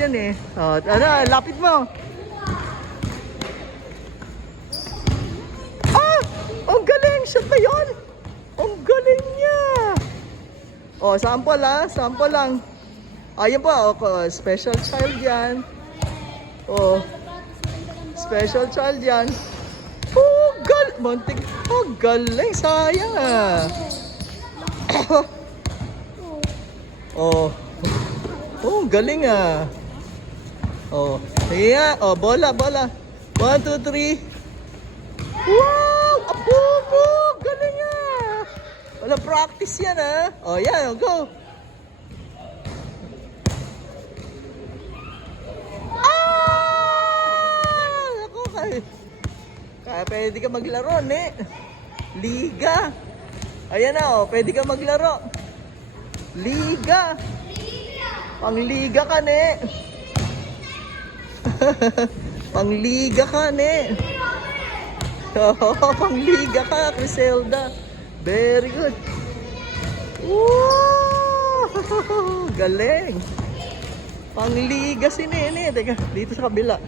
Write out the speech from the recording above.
yan eh. Oh, ano, lapit mo. Ah! Ang galing! Shot ba yun? Ang galing niya! Oh, sample sample lang. Ayun pa, oh, special child yan. Oh, special child yan. Oh, galing, sayang ah. Oh, oh, galing ah. Oh, yeah, oh, bola. 1, 2, 3. Wow, abubo, galing ah. Wala practice yan ah. Oh, yeah, go. Kaya pwede ka maglaro, ne? Liga. Ayan na, oh, pwede ka maglaro. Liga. Pangliga ka, ne? Pangliga ka, ne? Oh, pangliga ka, Criselda. Very good. Wow! Galing. Pangliga si Nene. Teka, dito sa kabila.